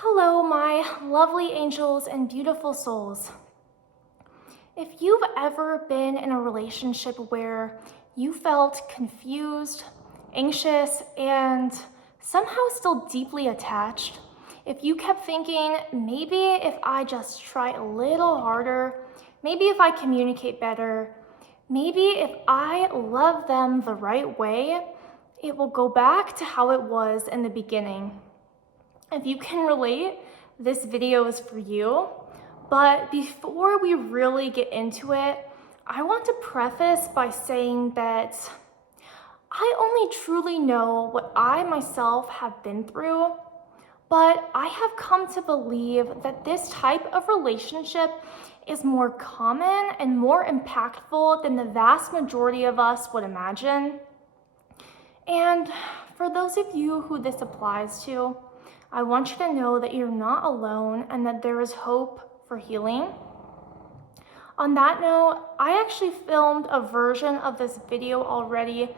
Hello, my lovely angels and beautiful souls. If you've ever been in a relationship where you felt confused, anxious, and somehow still deeply attached, if you kept thinking, maybe if I just try a little harder, maybe if I communicate better, maybe if I love them the right way, it will go back to how it was in the beginning. If you can relate, this video is for you. But before we really get into it, I want to preface by saying that I only truly know what I myself have been through, but I have come to believe that this type of relationship is more common and more impactful than the vast majority of us would imagine. And for those of you who this applies to, I want you to know that you're not alone and that there is hope for healing. On that note, I actually filmed a version of this video already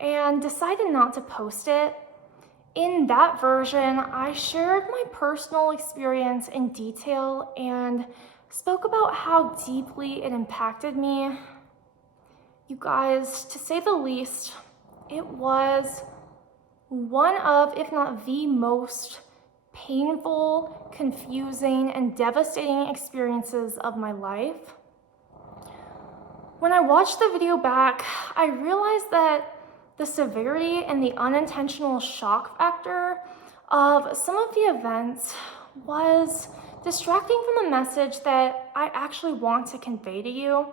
and decided not to post it. In that version, I shared my personal experience in detail and spoke about how deeply it impacted me. You guys, to say the least, it was one of, if not the most painful, confusing, and devastating experiences of my life. When I watched the video back, I realized that the severity and the unintentional shock factor of some of the events was distracting from the message that I actually want to convey to you.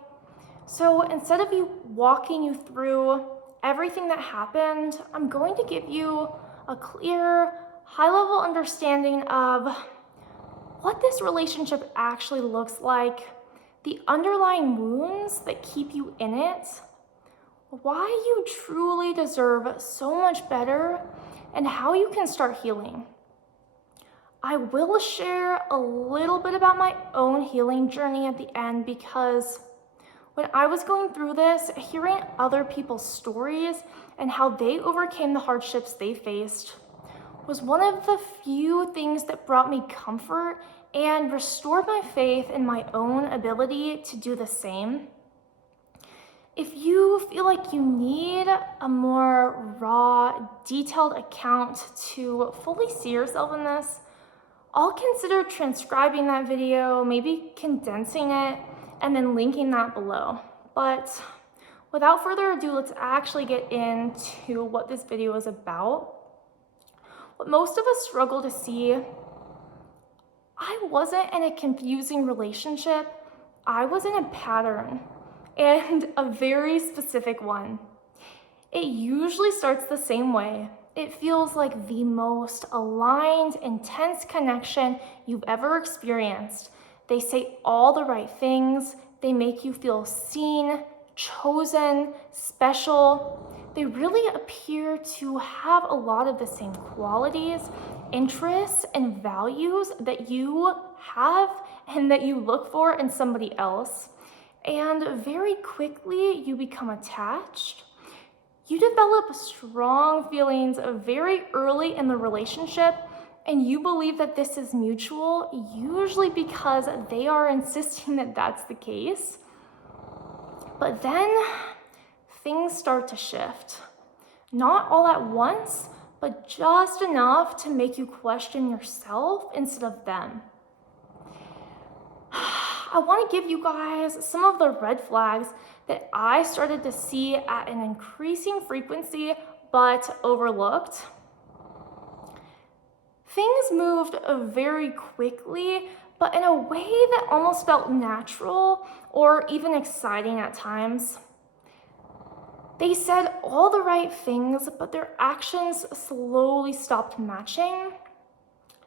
So instead of walking you through everything that happened, I'm going to give you a clear, high-level understanding of what this relationship actually looks like, the underlying wounds that keep you in it, why you truly deserve so much better, and how you can start healing. I will share a little bit about my own healing journey at the end because when I was going through this, hearing other people's stories and how they overcame the hardships they faced was one of the few things that brought me comfort and restored my faith in my own ability to do the same. If you feel like you need a more raw, detailed account to fully see yourself in this, I'll consider transcribing that video, maybe condensing it, and then linking that below. But without further ado, let's actually get into what this video is about. What most of us struggle to see, I wasn't in a confusing relationship. I was in a pattern, and a very specific one. It usually starts the same way. It feels like the most aligned, intense connection you've ever experienced. They say all the right things. They make you feel seen, chosen, special. They really appear to have a lot of the same qualities, interests, and values that you have and that you look for in somebody else. And very quickly, you become attached. You develop strong feelings very early in the relationship, and you believe that this is mutual, usually because they are insisting that that's the case. But then things start to shift. Not all at once, but just enough to make you question yourself instead of them. I want to give you guys some of the red flags that I started to see at an increasing frequency but overlooked. Things moved very quickly, but in a way that almost felt natural or even exciting at times. They said all the right things, but their actions slowly stopped matching.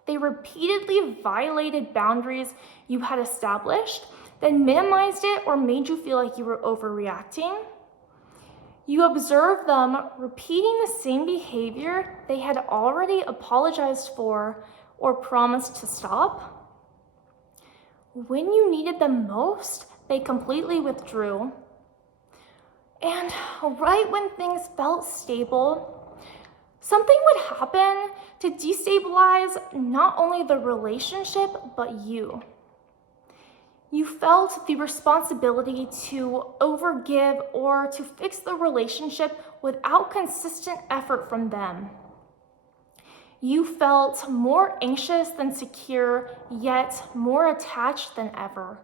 They repeatedly violated boundaries you had established, then minimized it or made you feel like you were overreacting. You observed them repeating the same behavior they had already apologized for or promised to stop. When you needed them most, they completely withdrew. And right when things felt stable, something would happen to destabilize not only the relationship, but you. You felt the responsibility to overgive or to fix the relationship without consistent effort from them. You felt more anxious than secure, yet more attached than ever.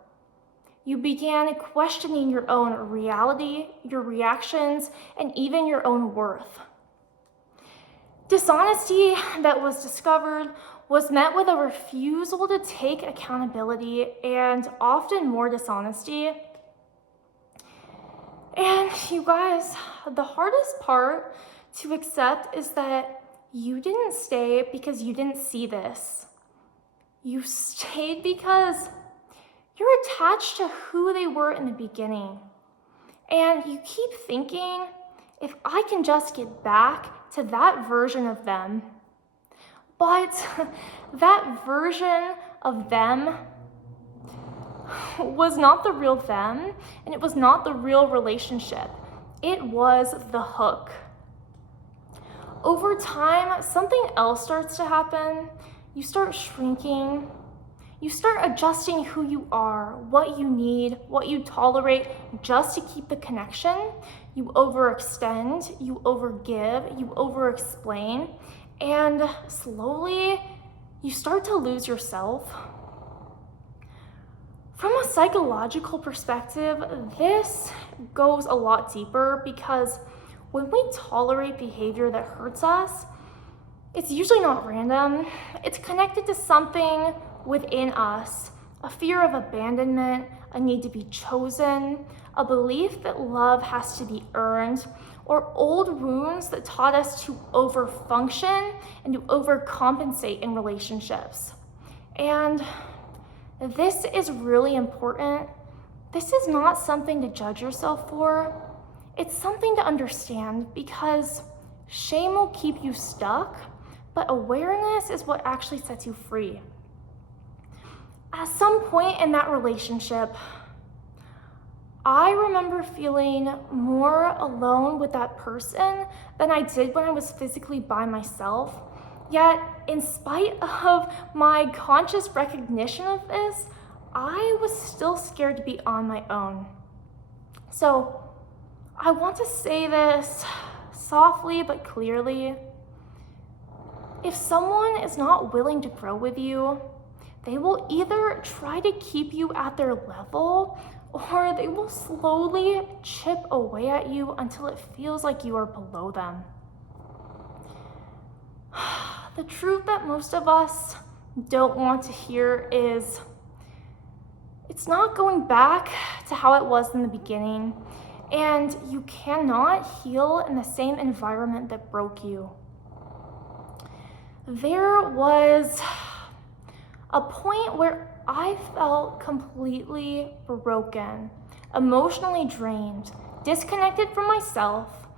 You began questioning your own reality, your reactions, and even your own worth. Dishonesty that was discovered was met with a refusal to take accountability and often more dishonesty. And you guys, the hardest part to accept is that you didn't stay because you didn't see this. You stayed because you're attached to who they were in the beginning. And you keep thinking, if I can just get back to that version of them. But that version of them was not the real them, and it was not the real relationship. It was the hook. Over time, something else starts to happen. You start shrinking. You start adjusting who you are, what you need, what you tolerate just to keep the connection. You overextend, you overgive, you overexplain, and slowly you start to lose yourself. From a psychological perspective, this goes a lot deeper because when we tolerate behavior that hurts us, it's usually not random. It's connected to something within us, a fear of abandonment, a need to be chosen, a belief that love has to be earned, or old wounds that taught us to overfunction and to overcompensate in relationships. And this is really important. This is not something to judge yourself for. It's something to understand because shame will keep you stuck, but awareness is what actually sets you free. At some point in that relationship, I remember feeling more alone with that person than I did when I was physically by myself. Yet, in spite of my conscious recognition of this, I was still scared to be on my own. So, I want to say this softly but clearly. If someone is not willing to grow with you, they will either try to keep you at their level or they will slowly chip away at you until it feels like you are below them. The truth that most of us don't want to hear is it's not going back to how it was in the beginning, and you cannot heal in the same environment that broke you. There was a point where I felt completely broken, emotionally drained, disconnected from myself,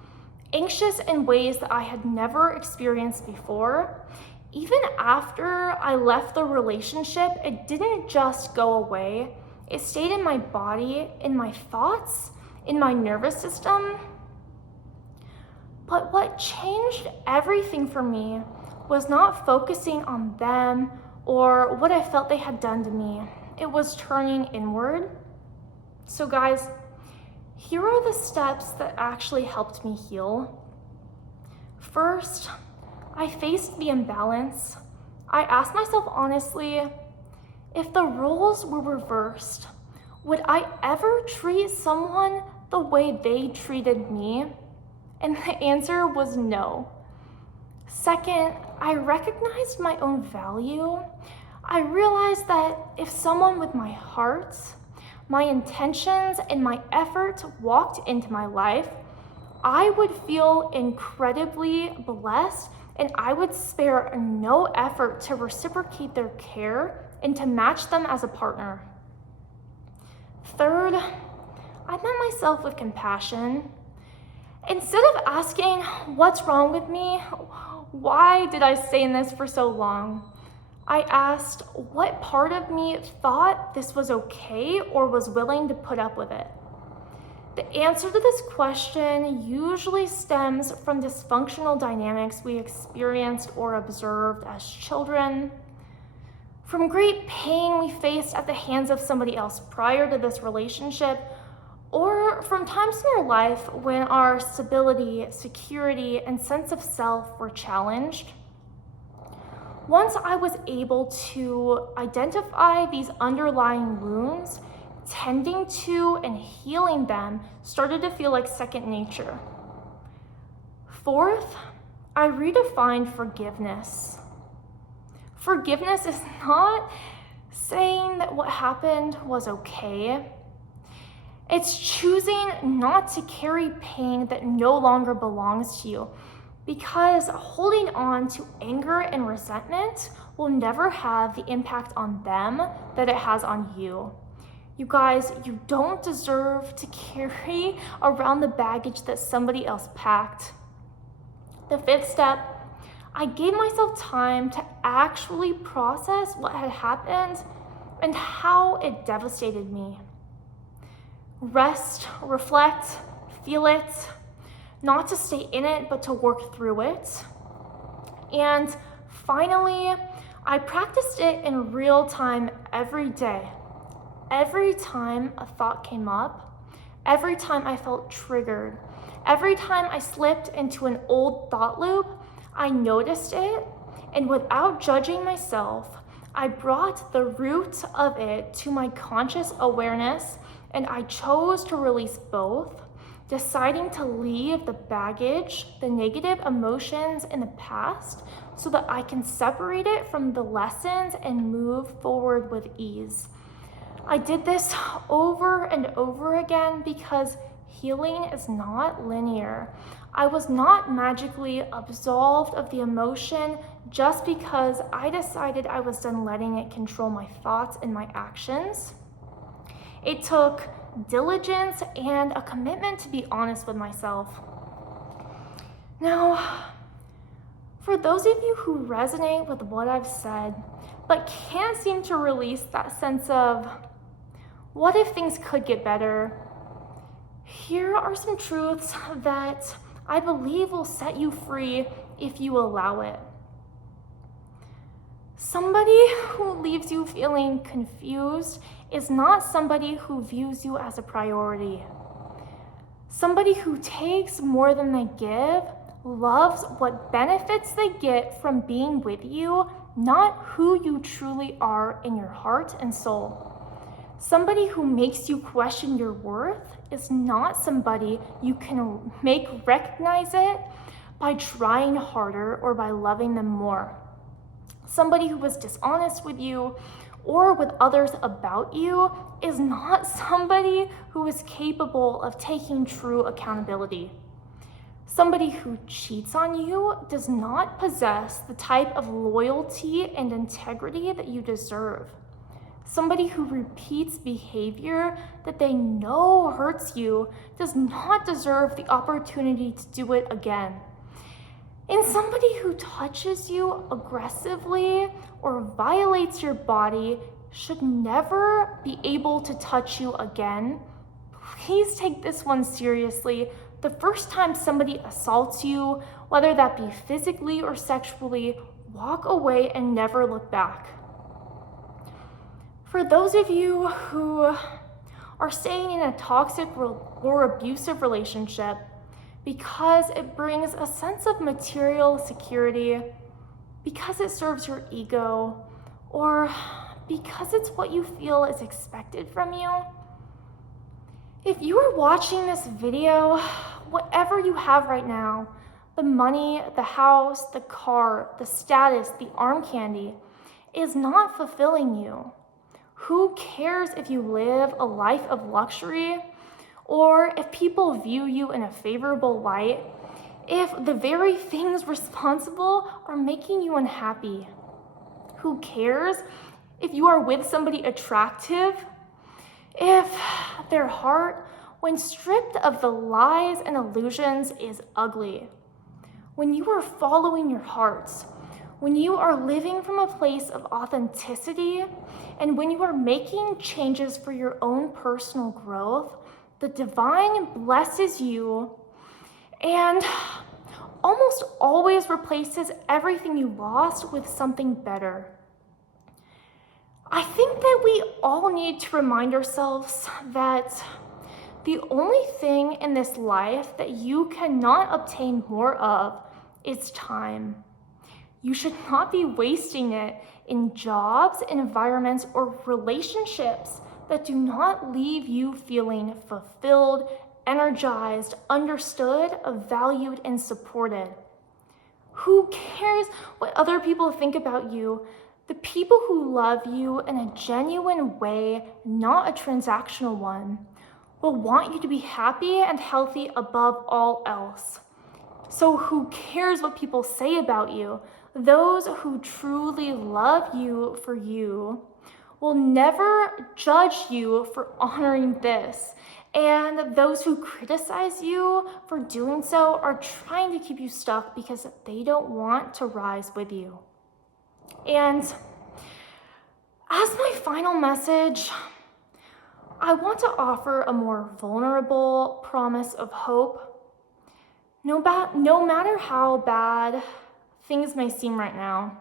anxious in ways that I had never experienced before. Even after I left the relationship, it didn't just go away. It stayed in my body, in my thoughts, in my nervous system. But what changed everything for me was not focusing on them or what I felt they had done to me. It was turning inward. So guys, here are the steps that actually helped me heal. First, I faced the imbalance. I asked myself honestly, if the roles were reversed, would I ever treat someone the way they treated me? And the answer was no. Second, I recognized my own value. I realized that if someone with my heart, my intentions, and my effort walked into my life, I would feel incredibly blessed and I would spare no effort to reciprocate their care and to match them as a partner. Third, I met myself with compassion. Instead of asking, what's wrong with me? Why did I stay in this for so long? I asked, what part of me thought this was okay or was willing to put up with it? The answer to this question usually stems from dysfunctional dynamics we experienced or observed as children, from great pain we faced at the hands of somebody else prior to this relationship, or from times in our life when our stability, security, and sense of self were challenged. Once I was able to identify these underlying wounds, tending to and healing them started to feel like second nature. Fourth, I redefined forgiveness. Forgiveness is not saying that what happened was okay. It's choosing not to carry pain that no longer belongs to you, because holding on to anger and resentment will never have the impact on them that it has on you. You guys, you don't deserve to carry around the baggage that somebody else packed. The fifth step, I gave myself time to actually process what had happened and how it devastated me. Rest, reflect, feel it, not to stay in it, but to work through it. And finally, I practiced it in real time every day. Every time a thought came up, every time I felt triggered, every time I slipped into an old thought loop, I noticed it, and without judging myself, I brought the root of it to my conscious awareness, and I chose to release both, deciding to leave the baggage, the negative emotions in the past, so that I can separate it from the lessons and move forward with ease. I did this over and over again because healing is not linear. I was not magically absolved of the emotion just because I decided I was done letting it control my thoughts and my actions. It took diligence and a commitment to be honest with myself. Now, for those of you who resonate with what I've said, but can't seem to release that sense of, what if things could get better? Here are some truths that I believe will set you free if you allow it. Somebody who leaves you feeling confused is not somebody who views you as a priority. Somebody who takes more than they give loves what benefits they get from being with you, not who you truly are in your heart and soul. Somebody who makes you question your worth is not somebody you can make recognize it by trying harder or by loving them more. Somebody who is dishonest with you or with others about you is not somebody who is capable of taking true accountability. Somebody who cheats on you does not possess the type of loyalty and integrity that you deserve. Somebody who repeats behavior that they know hurts you does not deserve the opportunity to do it again. And somebody who touches you aggressively or violates your body should never be able to touch you again. Please take this one seriously. The first time somebody assaults you, whether that be physically or sexually, walk away and never look back. For those of you who are staying in a toxic or abusive relationship because it brings a sense of material security, because it serves your ego, or because it's what you feel is expected from you, if you are watching this video, whatever you have right now, the money, the house, the car, the status, the arm candy, is not fulfilling you. Who cares if you live a life of luxury or if people view you in a favorable light, if the very things responsible are making you unhappy? Who cares if you are with somebody attractive, if their heart, when stripped of the lies and illusions, is ugly? When you are following your hearts, when you are living from a place of authenticity, and when you are making changes for your own personal growth, the divine blesses you and almost always replaces everything you lost with something better. I think that we all need to remind ourselves that the only thing in this life that you cannot obtain more of is time. You should not be wasting it in jobs, environments, or relationships that do not leave you feeling fulfilled, energized, understood, valued, and supported. Who cares what other people think about you? The people who love you in a genuine way, not a transactional one, will want you to be happy and healthy above all else. So who cares what people say about you? Those who truly love you for you will never judge you for honoring this. And those who criticize you for doing so are trying to keep you stuck because they don't want to rise with you. And as my final message, I want to offer a more vulnerable promise of hope. No matter how bad things may seem right now.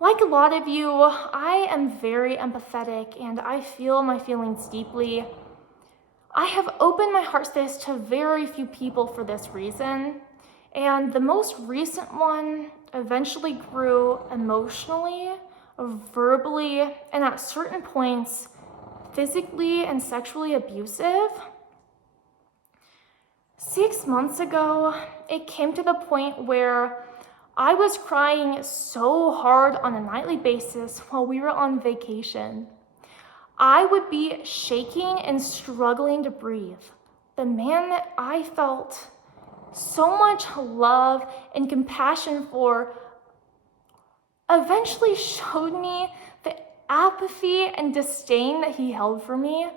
Like a lot of you, I am very empathetic and I feel my feelings deeply. I have opened my heart space to very few people for this reason, and the most recent one eventually grew emotionally, verbally, and at certain points, physically and sexually abusive. 6 months ago, it came to the point where I was crying so hard on a nightly basis while we were on vacation. I would be shaking and struggling to breathe. The man that I felt so much love and compassion for eventually showed me the apathy and disdain that he held for me.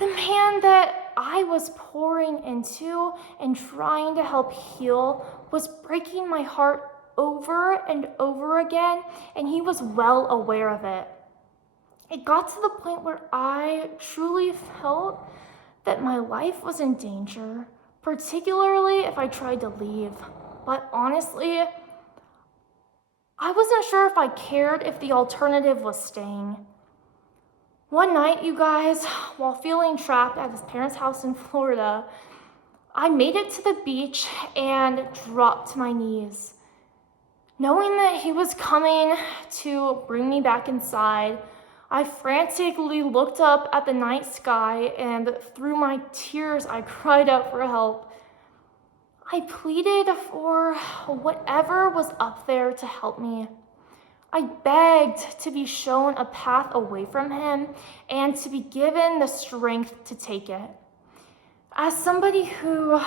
The man that I was pouring into and trying to help heal was breaking my heart over and over again, and he was well aware of it. It got to the point where I truly felt that my life was in danger, particularly if I tried to leave. But honestly, I wasn't sure if I cared if the alternative was staying. One night, you guys, while feeling trapped at his parents' house in Florida, I made it to the beach and dropped to my knees. Knowing that he was coming to bring me back inside, I frantically looked up at the night sky, and through my tears, I cried out for help. I pleaded for whatever was up there to help me. I begged to be shown a path away from him and to be given the strength to take it. As somebody who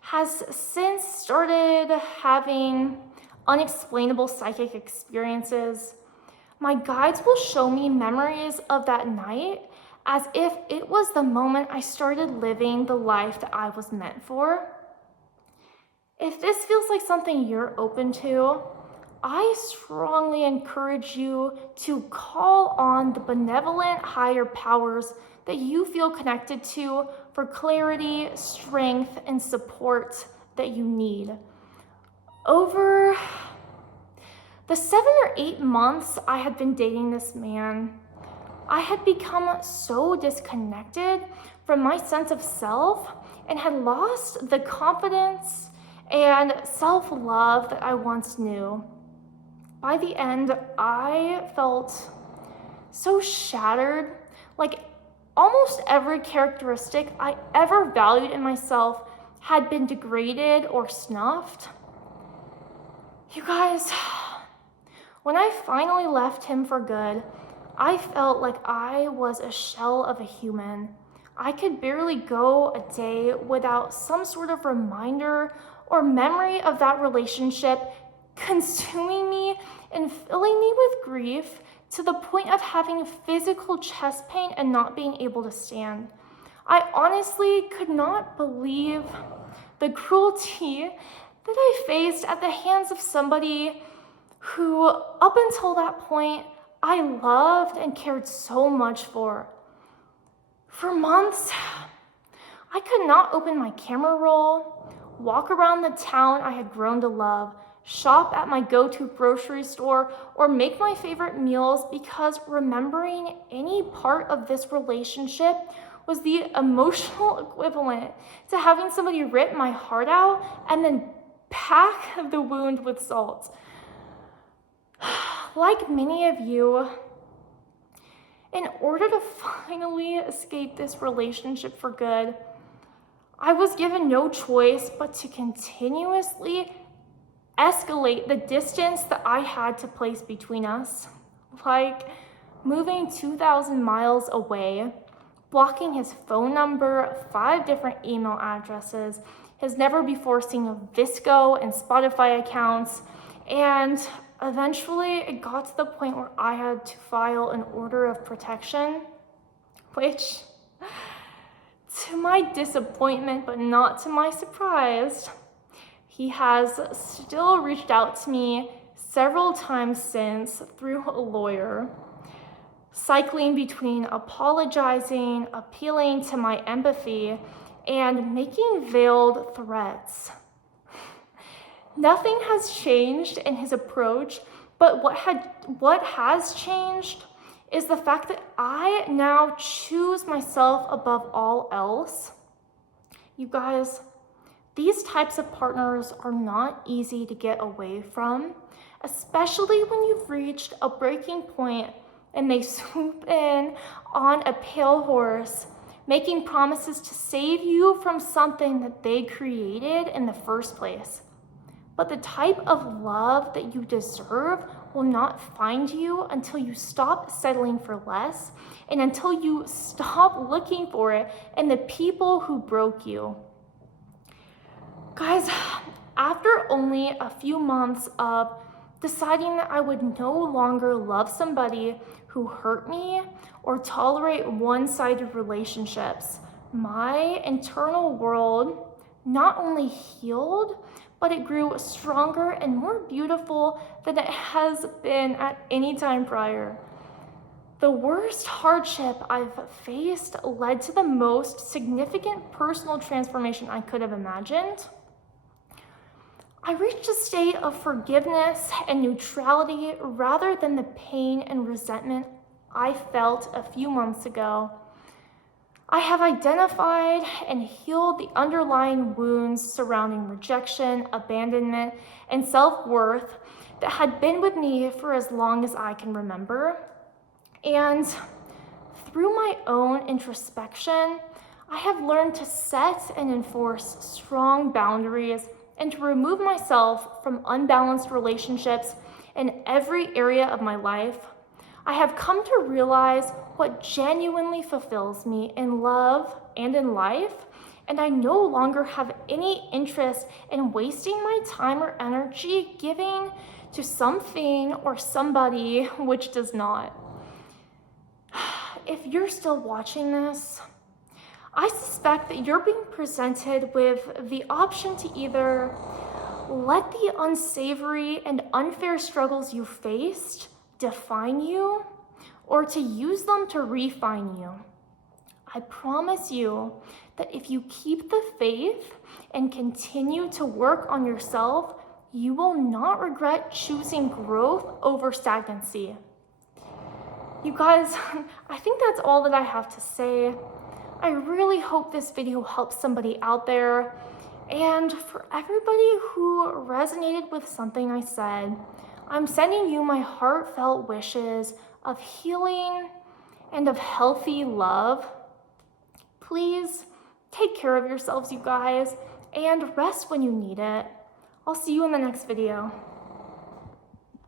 has since started having unexplainable psychic experiences, my guides will show me memories of that night as if it was the moment I started living the life that I was meant for. If this feels like something you're open to, I strongly encourage you to call on the benevolent higher powers that you feel connected to for clarity, strength, and support that you need. Over the 7 or 8 months I had been dating this man, I had become so disconnected from my sense of self and had lost the confidence and self-love that I once knew. By the end, I felt so shattered, like almost every characteristic I ever valued in myself had been degraded or snuffed. You guys, when I finally left him for good, I felt like I was a shell of a human. I could barely go a day without some sort of reminder or memory of that relationship consuming me and filling me with grief to the point of having physical chest pain and not being able to stand. I honestly could not believe the cruelty that I faced at the hands of somebody who, up until that point, I loved and cared so much for. For months, I could not open my camera roll, walk around the town I had grown to love, shop at my go-to grocery store, or make my favorite meals because remembering any part of this relationship was the emotional equivalent to having somebody rip my heart out and then pack the wound with salt. Like many of you, in order to finally escape this relationship for good, I was given no choice but to continuously escalate the distance that I had to place between us. Like moving 2,000 miles away, blocking his phone number, 5 different email addresses, his never before seen of Visco and Spotify accounts, and eventually it got to the point where I had to file an order of protection, which, to my disappointment, but not to my surprise, he has still reached out to me several times since through a lawyer, cycling between apologizing, appealing to my empathy, and making veiled threats. Nothing has changed in his approach, but what has changed is the fact that I now choose myself above all else. You guys, these types of partners are not easy to get away from, especially when you've reached a breaking point and they swoop in on a pale horse, making promises to save you from something that they created in the first place. But the type of love that you deserve will not find you until you stop settling for less and until you stop looking for it in the people who broke you. Guys, after only a few months of deciding that I would no longer love somebody who hurt me or tolerate one-sided relationships, my internal world not only healed, but it grew stronger and more beautiful than it has been at any time prior. The worst hardship I've faced led to the most significant personal transformation I could have imagined. I reached a state of forgiveness and neutrality rather than the pain and resentment I felt a few months ago. I have identified and healed the underlying wounds surrounding rejection, abandonment, and self-worth that had been with me for as long as I can remember. And through my own introspection, I have learned to set and enforce strong boundaries and to remove myself from unbalanced relationships in every area of my life. I have come to realize what genuinely fulfills me in love and in life, and I no longer have any interest in wasting my time or energy giving to something or somebody which does not. If you're still watching this, I suspect that you're being presented with the option to either let the unsavory and unfair struggles you faced define you, or to use them to refine you. I promise you that if you keep the faith and continue to work on yourself, you will not regret choosing growth over stagnancy. You guys, I think that's all that I have to say. I really hope this video helps somebody out there. And for everybody who resonated with something I said, I'm sending you my heartfelt wishes of healing and of healthy love. Please take care of yourselves, you guys, and rest when you need it. I'll see you in the next video.